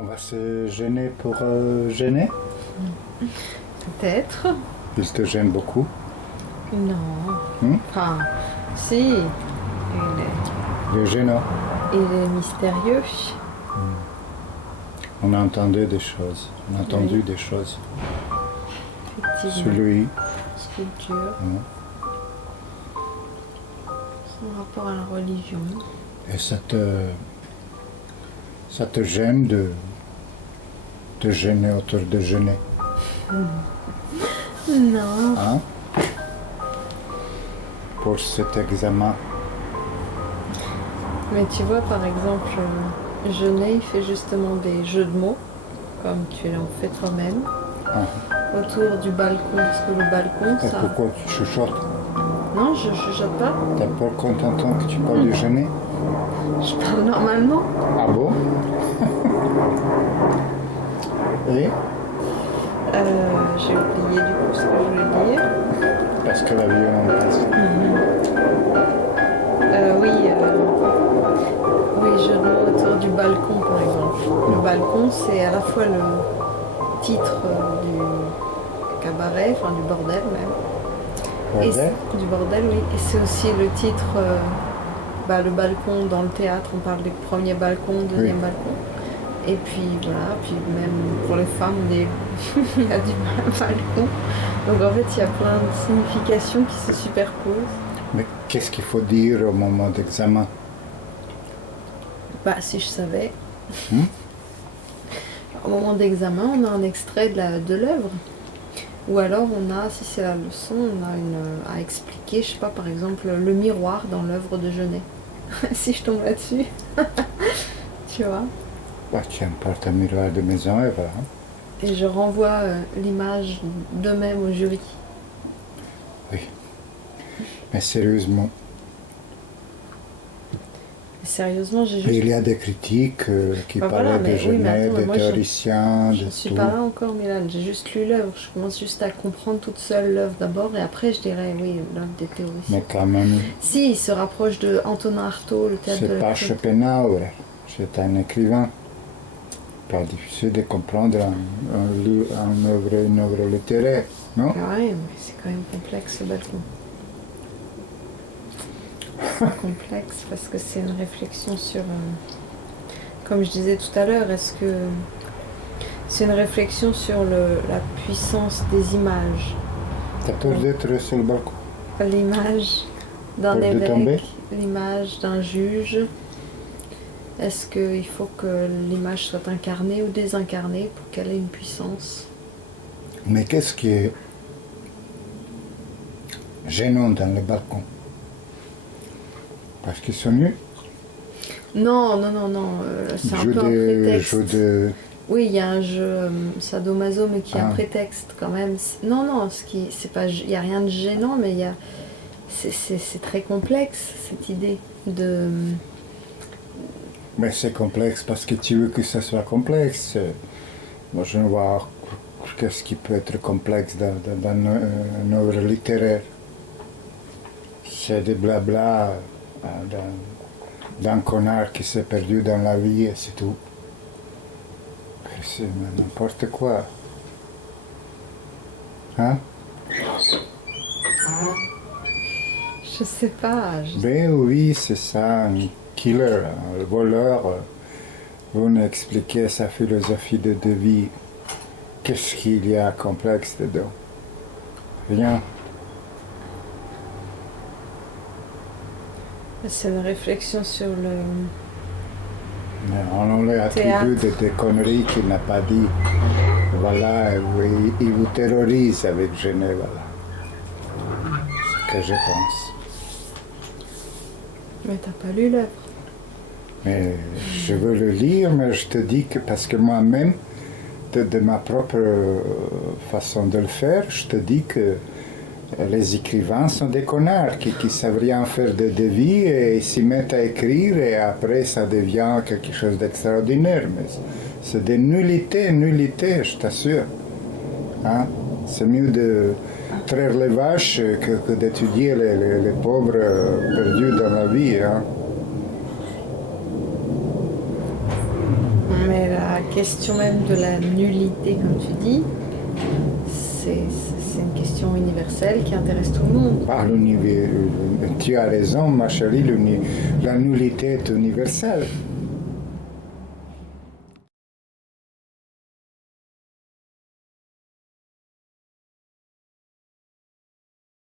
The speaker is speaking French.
On va se gêner pour gêner. Peut-être. Il te gêne beaucoup. Non. Enfin, si. Il est gênant. Il est mystérieux. On a entendu des choses. On a entendu des choses. Effectivement. Celui. Sculpture. Son rapport à la religion. Et ça te gêne de gêner autour de gêner. Non. Hein? Pour cet examen. Mais tu vois, par exemple, Genet, il fait justement des jeux de mots, comme tu l'en fais toi-même, autour du balcon, parce que le balcon, Et ça... pourquoi tu chuchotes? Non, je chuchote pas. T'as peur qu'on t'entende que tu parles de gêner? Je parle normalement. Ah bon? Et? J'ai oublié du coup ce que je voulais dire. Parce que l'avion passe. Oui, jeu de mots autour du balcon, par exemple. Le balcon, c'est à la fois le titre du cabaret, enfin du bordel même. Bordel? Du bordel, oui. Et c'est aussi le titre, le balcon dans le théâtre, on parle du premier balcon, deuxième balcon. Et puis voilà, puis même pour les femmes, il y a du balcon. Donc en fait, il y a plein de significations qui se superposent. Mais qu'est-ce qu'il faut dire au moment d'examen? Si je savais. Au moment d'examen, on a un extrait de l'œuvre. Ou alors on a, si c'est la leçon, on a à expliquer, je sais pas, par exemple, le miroir dans l'œuvre de Genet. Si je tombe là-dessus. Tu vois. Tu importes un miroir de maison et voilà. Et je renvoie l'image d'eux-mêmes au jury. Oui. Mais sérieusement. Sérieusement, j'ai juste... Il y a des critiques qui parlaient de Genet, des théoriciens, je ne suis pas là encore, Milan. J'ai juste lu l'œuvre. Je commence juste à comprendre toute seule l'œuvre d'abord et après je dirais, oui, l'œuvre des théoriciens. Mais quand même... Si, il se rapproche de Antonin Artaud, le théâtre de la... C'est pas Schopenhauer, c'est un écrivain. Pas difficile de comprendre une œuvre littéraire, non? Oui, mais c'est quand même complexe, ce balcon. Complexe parce que c'est une réflexion sur, comme je disais tout à l'heure, est-ce que c'est une réflexion sur la puissance des images? T'as peur d'être sur le balcon? L'image d'un évêque, l'image d'un juge. Est-ce qu'il faut que l'image soit incarnée ou désincarnée pour qu'elle ait une puissance? Mais qu'est-ce qui est gênant dans le balcon? Parce qu'ils sont nus? Non, c'est un peu un prétexte. Oui, il y a un jeu sadomaso, mais qui est un prétexte quand même. Non, il n'y a rien de gênant, mais c'est très complexe, cette idée de... Mais c'est complexe parce que tu veux que ça soit complexe. Moi, je ne vois qu'est-ce qui peut être complexe dans une œuvre littéraire. C'est des blabla d'un connard qui s'est perdu dans la vie et c'est tout. C'est n'importe quoi. Hein? Je sais pas. Ben oui, c'est ça, un killer, un voleur. Vous nous expliquez sa philosophie de vie. Qu'est-ce qu'il y a complexe dedans? Rien. C'est une réflexion sur le... On lui attribue des conneries qu'il n'a pas dit. Voilà, oui, il vous terrorise avec Genet, voilà. C'est ce que je pense. Mais t'as pas lu l'œuvre. Mais je veux le lire, mais je te dis que parce que moi-même, de ma propre façon de le faire, je te dis que les écrivains sont des connards qui ne savent rien faire de vie et ils s'y mettent à écrire et après ça devient quelque chose d'extraordinaire. Mais c'est des nullités, je t'assure. Hein? C'est mieux de traire les vaches que d'étudier les pauvres perdus dans la vie. Hein? Mais la question même de la nullité, comme tu dis, c'est une question universelle qui intéresse tout le monde. Par tu as raison, ma chérie, la nullité est universelle.